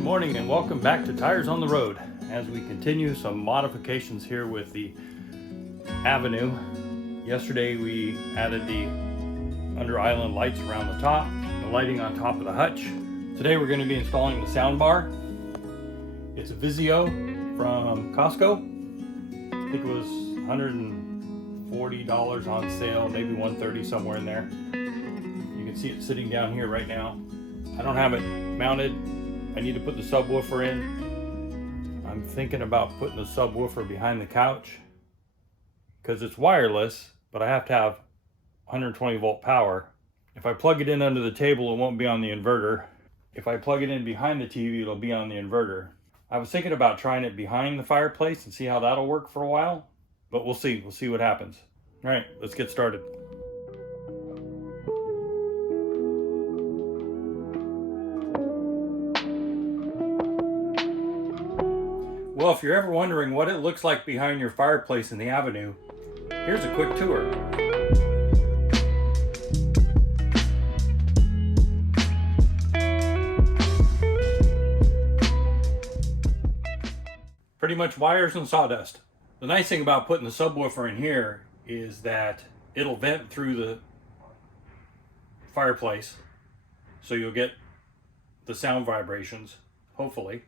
Good morning and welcome back to Tires on the Road as we continue some modifications here with the Avenue. Yesterday we added the under island lights around the top, the lighting on top of the hutch. Today we're going to be installing the sound bar. It's a Vizio from Costco. I think it was $140 on sale, maybe $130, somewhere in there. You can see it sitting down here right now. I don't have it mounted. I need to put the subwoofer in. I'm thinking about putting the subwoofer behind the couch because it's wireless, but I have to have 120 volt power. If I plug it in under the table, it won't be on the inverter. If I plug it in behind the TV, it'll be on the inverter. I was thinking about trying it behind the fireplace and see how that'll work for a while, but we'll see. We'll see what happens. All right, let's get started. Well, if you're ever wondering what it looks like behind your fireplace in the Avenue, here's a quick tour. Pretty much wires and sawdust. The nice thing about putting the subwoofer in here is that it'll vent through the fireplace, so you'll get the sound vibrations, hopefully.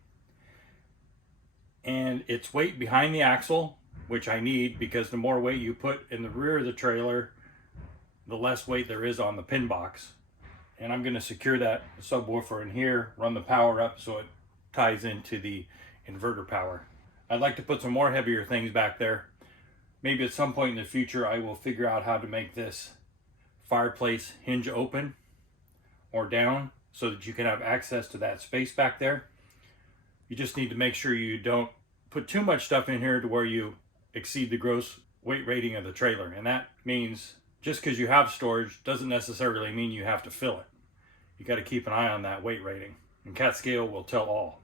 And it's weight behind the axle, which I need because the more weight you put in the rear of the trailer, the less weight there is on the pin box. And I'm going to secure that subwoofer in here, run the power up so it ties into the inverter power. I'd like to put some more heavier things back there. Maybe at some point in the future I will figure out how to make this fireplace hinge open or down so that you can have access to that space back there. You just need to make sure you don't put too much stuff in here to where you exceed the gross weight rating of the trailer. And that means just because you have storage doesn't necessarily mean you have to fill it. You got to keep an eye on that weight rating. And Cat Scale will tell all.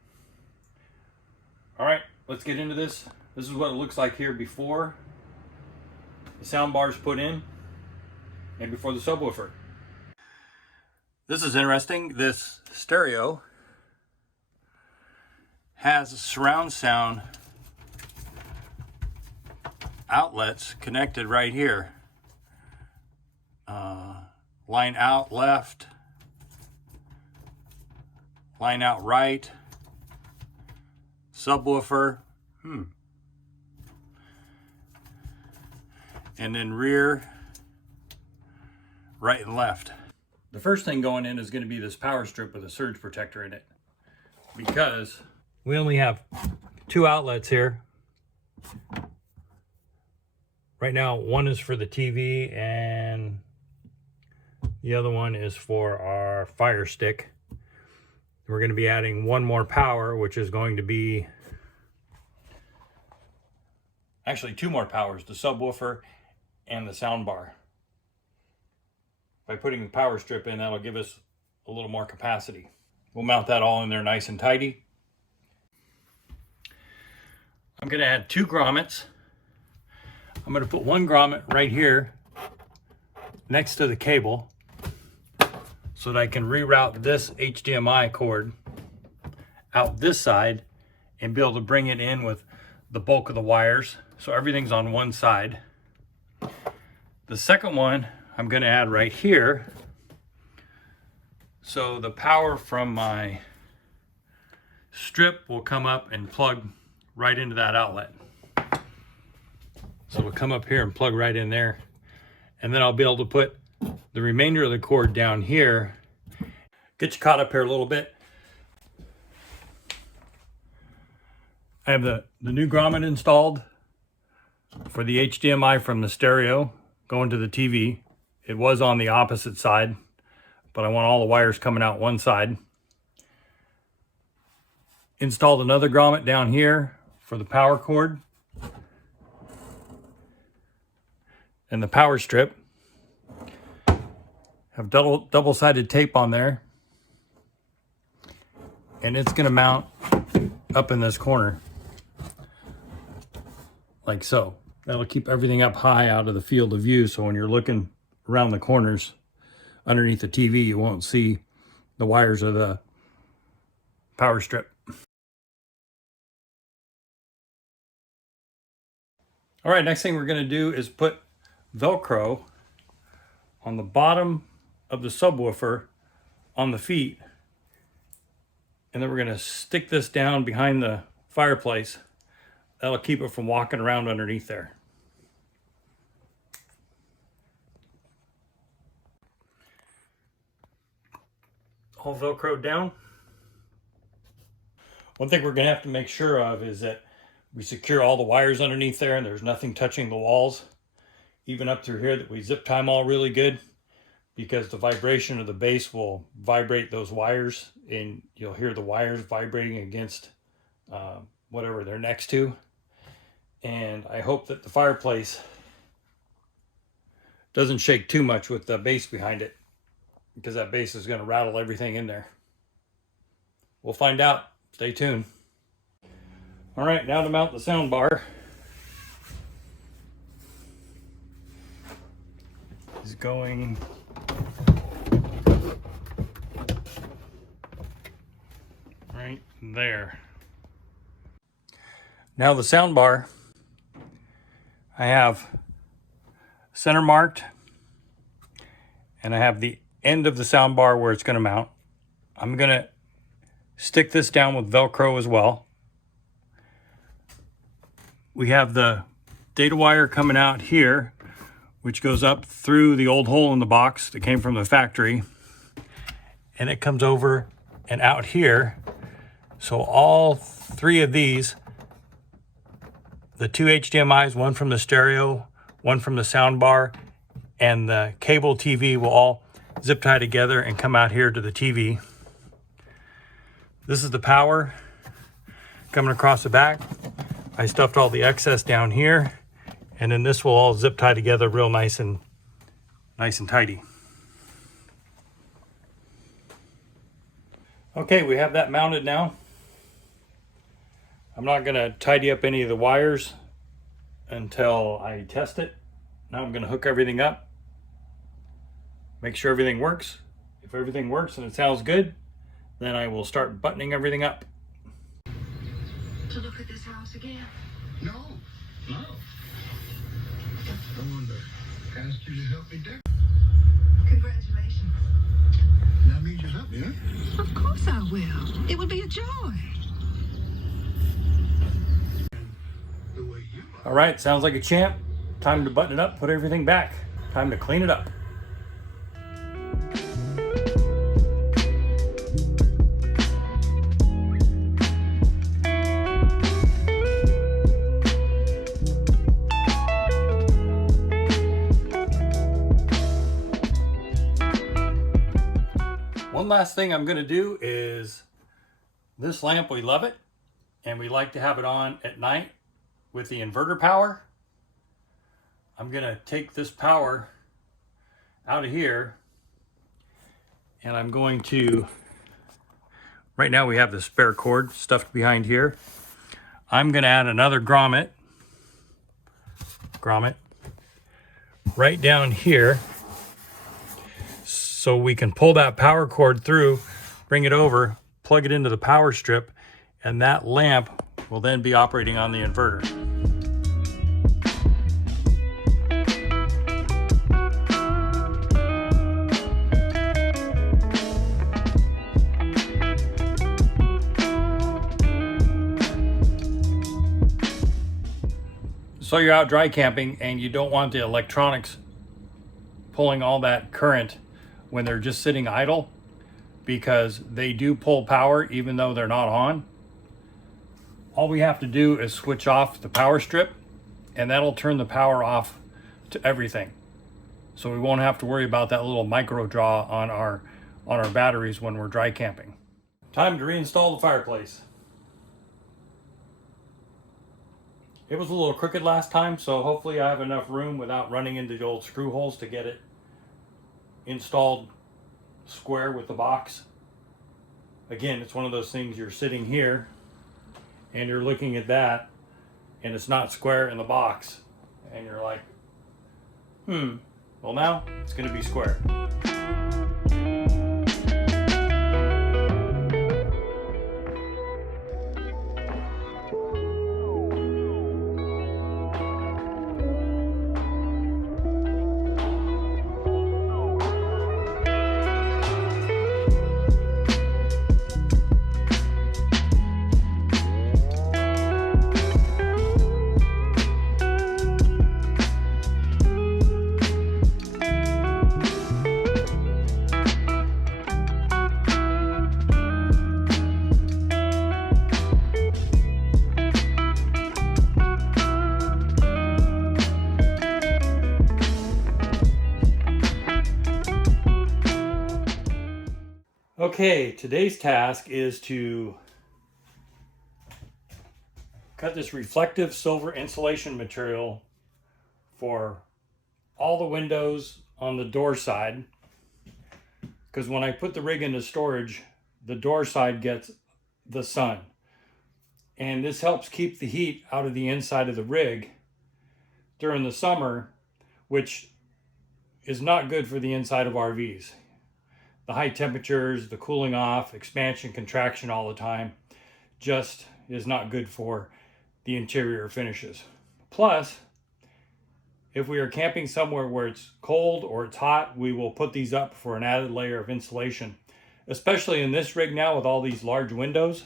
All right, let's get into this. This is what it looks like here before the sound bar's put in and before the subwoofer. This is interesting. This stereo has surround sound outlets connected right here. Line out left, line out right, subwoofer, and then rear, right and left. The first thing going in is going to be this power strip with a surge protector in it, because we only have two outlets here. Right now, one is for the TV and the other one is for our Fire Stick. We're going to be adding one more power, which is going to be actually two more powers, the subwoofer and the sound bar. By putting the power strip in, that'll give us a little more capacity. We'll mount that all in there nice and tidy. I'm going to add two grommets. I'm going to put one grommet right here next to the cable so that I can reroute this HDMI cord out this side and be able to bring it in with the bulk of the wires. So everything's on one side. The second one I'm going to add right here. So the power from my strip will come up and plug right into that outlet. So it'll come up here and plug right in there. And then I'll be able to put the remainder of the cord down here. Get you caught up here a little bit. I have the new grommet installed for the HDMI from the stereo going to the TV. It was on the opposite side, but I want all the wires coming out one side. Installed another grommet down here for the power cord and the power strip. Have double-sided tape on there, and it's going to mount up in this corner like so. That'll keep everything up high out of the field of view, so when you're looking around the corners underneath the TV, you won't see the wires of the power strip. All right, next thing we're going to do is put Velcro on the bottom of the subwoofer on the feet. And then we're going to stick this down behind the fireplace. That'll keep it from walking around underneath there. All Velcroed down. One thing we're going to have to make sure of is that we secure all the wires underneath there and there's nothing touching the walls. Even up through here, that we zip tie them all really good, because the vibration of the base will vibrate those wires and you'll hear the wires vibrating against whatever they're next to. And I hope that the fireplace doesn't shake too much with the base behind it, because that base is going to rattle everything in there. We'll find out. Stay tuned. All right, now to mount the sound bar. Is going right there. Now the sound bar, I have center marked, and I have the end of the sound bar where it's going to mount. I'm going to stick this down with Velcro as well. We have the data wire coming out here, which goes up through the old hole in the box that came from the factory, and it comes over and out here. So all three of these, the two HDMIs, one from the stereo, one from the sound bar, and the cable TV will all zip tie together and come out here to the TV. This is the power coming across the back. I stuffed all the excess down here, and then this will all zip tie together real nice and tidy. Okay, we have that mounted now. I'm not going to tidy up any of the wires until I test it. Now I'm going to hook everything up, make sure everything works. If everything works and it sounds good, then I will start buttoning everything up. To look at this house again? No. I wanted to ask you to help me decorate. Congratulations. That means you'll help me, huh? Of course I will. It would be a joy. The way you are. All right, sounds like a champ. Time to button it up, put everything back. Time to clean it up. One last thing I'm going to do is this lamp, we love it, and we like to have it on at night with the inverter power. I'm going to take this power out of here, and I'm going to, right now we have the spare cord stuffed behind here. I'm going to add another grommet right down here, so we can pull that power cord through, bring it over, plug it into the power strip, and that lamp will then be operating on the inverter. So you're out dry camping and you don't want the electronics pulling all that current when they're just sitting idle, because they do pull power even though they're not on. All we have to do is switch off the power strip, and that'll turn the power off to everything. So we won't have to worry about that little micro draw on our batteries when we're dry camping. Time to reinstall the fireplace. It was a little crooked last time, so hopefully I have enough room without running into the old screw holes to get it installed square with the box. Again, it's one of those things, you're sitting here and you're looking at that and it's not square in the box, and you're like, well, now it's going to be square. Okay, today's task is to cut this reflective silver insulation material for all the windows on the door side, because when I put the rig into storage, the door side gets the sun, and this helps keep the heat out of the inside of the rig during the summer, which is not good for the inside of RVs. The high temperatures, the cooling off, expansion, contraction all the time just is not good for the interior finishes. Plus, if we are camping somewhere where it's cold or it's hot, we will put these up for an added layer of insulation, especially in this rig now with all these large windows.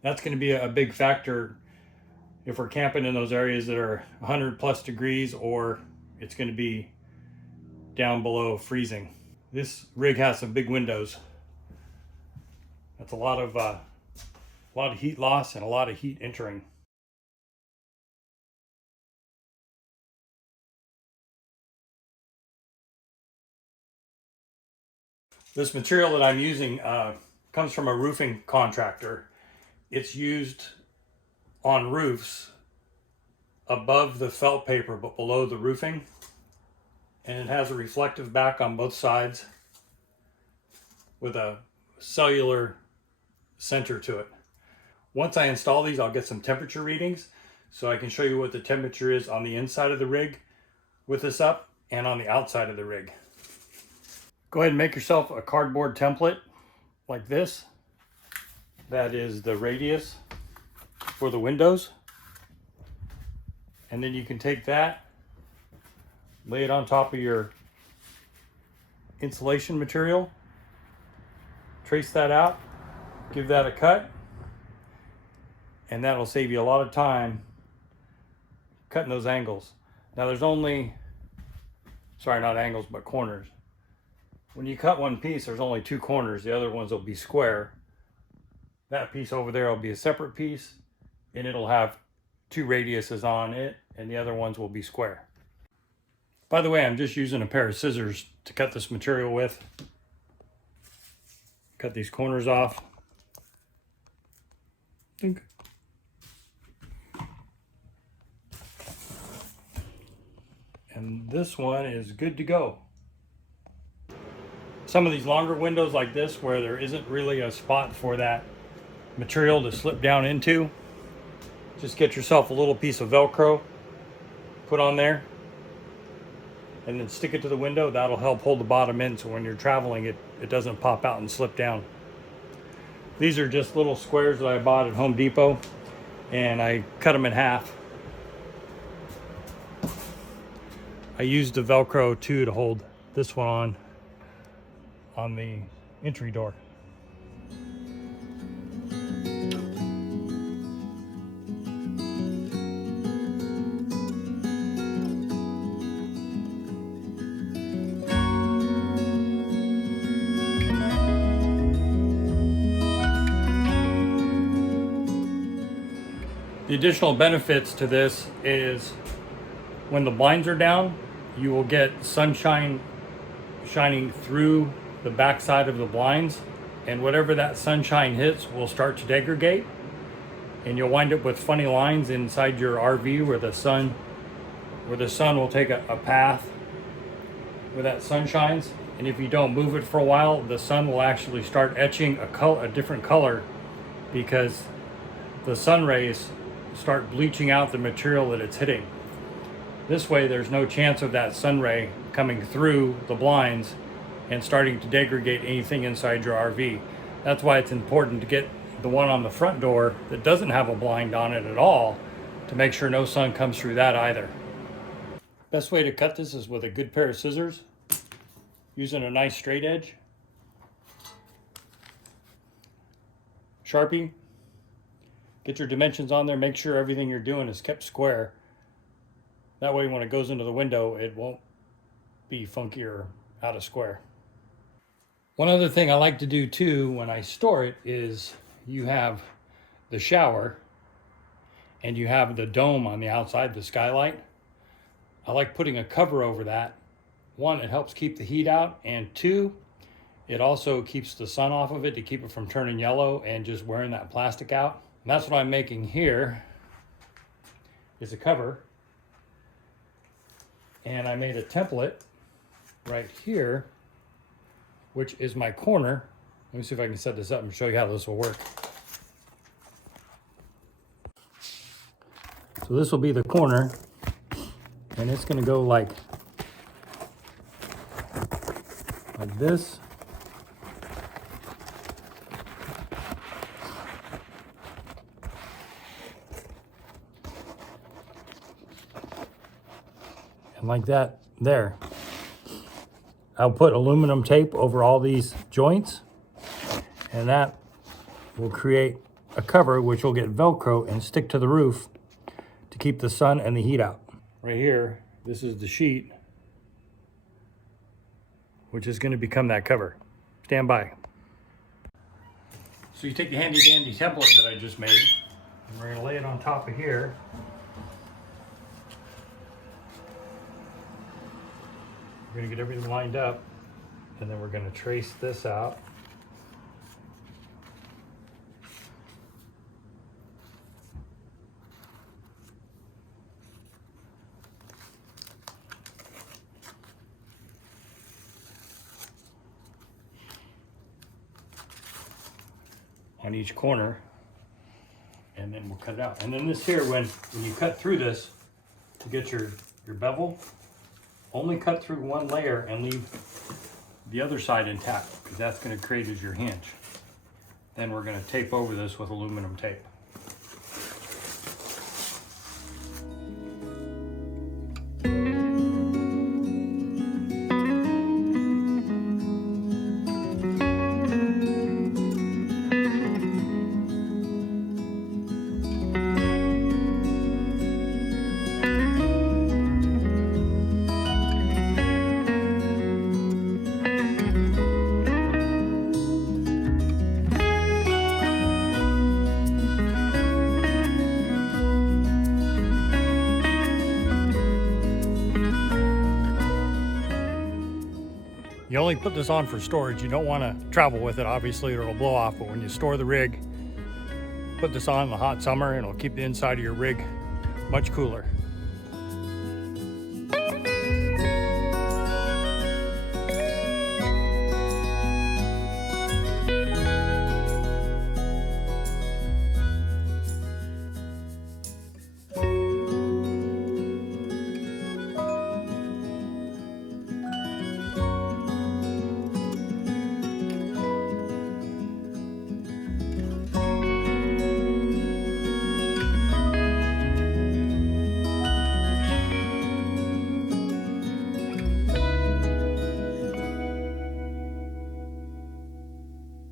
That's going to be a big factor if we're camping in those areas that are 100 plus degrees, or it's going to be down below freezing. This rig has some big windows. That's a lot of heat loss and a lot of heat entering. This material that I'm using comes from a roofing contractor. It's used on roofs above the felt paper but below the roofing, and it has a reflective back on both sides with a cellular center to it. Once I install these, I'll get some temperature readings so I can show you what the temperature is on the inside of the rig with this up and on the outside of the rig. Go ahead and make yourself a cardboard template like this. That is the radius for the windows. And then you can take that, lay it on top of your insulation material, trace that out, give that a cut, and that'll save you a lot of time cutting those angles. Now there's only, sorry, not angles, but corners. When you cut one piece, there's only two corners. The other ones will be square. That piece over there will be a separate piece, and it'll have two radiuses on it, and the other ones will be square. By the way, I'm just using a pair of scissors to cut this material with. Cut these corners off. Think. And this one is good to go. Some of these longer windows like this, where there isn't really a spot for that material to slip down into, just get yourself a little piece of Velcro, put on there, and then stick it to the window. That'll help hold the bottom in so when you're traveling it doesn't pop out and slip down. These are just little squares that I bought at Home Depot, and I cut them in half. I used the Velcro too to hold this one on the entry door. The additional benefits to this is when the blinds are down, you will get sunshine shining through the backside of the blinds, and whatever that sunshine hits will start to degrade, and you'll wind up with funny lines inside your RV where the sun will take a path where that sun shines, and if you don't move it for a while, the sun will actually start etching a different color because the sun rays start bleaching out the material that it's hitting. This way there's no chance of that sun ray coming through the blinds and starting to degrade anything inside your RV. That's why it's important to get the one on the front door that doesn't have a blind on it at all, to make sure no sun comes through that either. Best way to cut this is with a good pair of scissors, using a nice straight edge. Sharpie, get your dimensions on there, make sure everything you're doing is kept square. That way when it goes into the window, it won't be funky or out of square. One other thing I like to do too when I store it is you have the shower and you have the dome on the outside, the skylight. I like putting a cover over that. One, it helps keep the heat out, and two, It also keeps the sun off of it to keep it from turning yellow and just wearing that plastic out. And that's what I'm making here, is a cover. And I made a template right here, which is my corner. Let me see if I can set this up and show you how this will work. So this will be the corner, and it's going to go like this. And like that there. I'll put aluminum tape over all these joints, and that will create a cover which will get Velcro and stick to the roof to keep the sun and the heat out. Right here, this is the sheet, which is going to become that cover. Stand by. So you take the handy dandy template that I just made, and we're going to lay it on top of here. We're going to get everything lined up, and then we're going to trace this out. On each corner, and then we'll cut it out. And then this here, when you cut through this to get your bevel, only cut through one layer and leave the other side intact, because that's going to create as your hinge. Then we're going to tape over this with aluminum tape. You only put this on for storage. You don't want to travel with it, obviously, or it'll blow off. But when you store the rig, put this on in the hot summer and it'll keep the inside of your rig much cooler.